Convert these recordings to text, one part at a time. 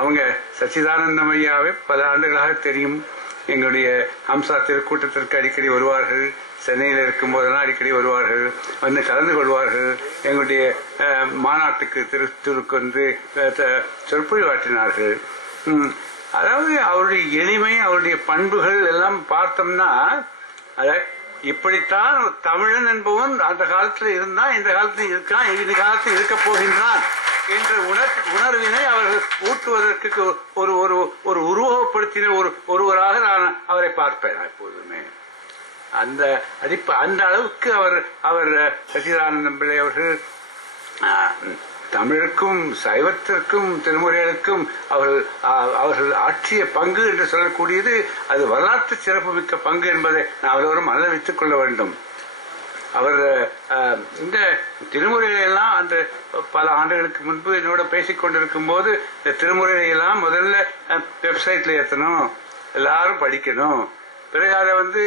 அவங்க சச்சிதானந்தம் ஐயாவை பல ஆண்டுகளாக தெரியும். எங்களுடைய ஹம்சா திருக்கூட்டத்திற்கு அடிக்கடி வருவார்கள். சென்னையில் இருக்கும் போதெல்லாம் அடிக்கடி வருவார்கள். வந்து கலந்து கொள்வார்கள். எங்களுடைய மாநாட்டுக்கு திருத்தூருக்கு வந்து சொற்பொழிவாற்றினார்கள் அதாவது அவருடைய எளிமை அவருடைய பண்புகள் எல்லாம் பார்த்தோம்னா அத இப்படித்தான் தமிழன் என்பவன் அந்த காலத்தில் இருந்தான் இந்த காலத்தில் இருக்கான் இந்த காலத்தில் இருக்க போகின்றான் என்ற உணர் உணர்வினை அவர்கள் ஊட்டுவதற்கு ஒரு ஒரு ஒரு உருவகப்படுத்தின ஒரு ஒருவராக நான் அவரை பார்ப்பேன் எப்போதுமே. அந்த அடிப்ப அந்த அளவுக்கு அவர் அவர் சச்சிதானந்தம் பிள்ளை அவர்கள் தமிழுக்கும் சைவத்திற்கும் திருமுறைகளுக்கும் அவர்கள் அவர்கள் ஆற்றிய பங்கு என்று சொல்லக்கூடியது அது வரலாற்று சிறப்புமிக்க பங்கு என்பதை நான் அவரோடும் அனுபவித்துக் கொள்ள வேண்டும். அவர் இந்த திருமுறையெல்லாம் அந்த பல ஆண்டுகளுக்கு முன்பு என்னோட பேசிக் கொண்டிருக்கும் போது இந்த திருமுறையெல்லாம் முதல்ல வெப்சைட்ல ஏற்றணும் எல்லாரும் படிக்கணும். பிறகு அதை வந்து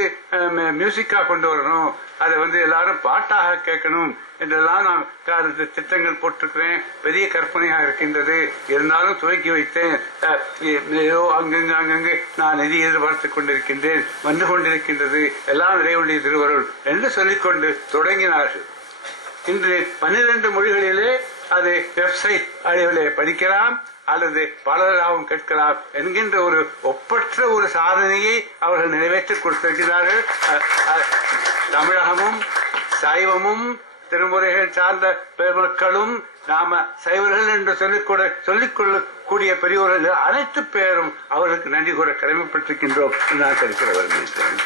மியூசிக்கா கொண்டு வரணும். அதை வந்து எல்லாரும் பாட்டாக கேட்கணும் என்றெல்லாம் நான் திட்டங்கள் போட்டிருக்கிறேன். பெரிய கற்பனையாக இருக்கின்றது. இருந்தாலும் துவக்கி வைத்தேன். ஏதோ அங்கங்கு அங்கங்கு நான் நிதி எதிர்பார்த்து கொண்டிருக்கின்றேன். வந்து கொண்டிருக்கின்றது. எல்லாம் இறைவனுடைய திருவருள் என்று சொல்லிக்கொண்டு தொடங்கினார்கள். இன்று பன்னிரண்டு மொழிகளிலே அது வெப்சைட் அளவிலே படிக்கலாம் அல்லது பலராகவும் கேட்கலாம் என்கின்ற ஒரு ஒப்பற்ற ஒரு சாதனையை அவர்கள் நிறைவேற்றிக் கொடுத்திருக்கிறார்கள். தமிழகமும் சைவமும் திருமுறைகள் சார்ந்த பெருமக்களும் நாம சைவர்கள் என்று சொல்லிக்கூட சொல்லிக் கொள்ளக்கூடிய பெரியவர்கள் அனைத்து பேரும் அவர்களுக்கு நன்றி கூற கடமைப்பட்டிருக்கின்றோம் நான் தெரிவிக்க வருகிறேன்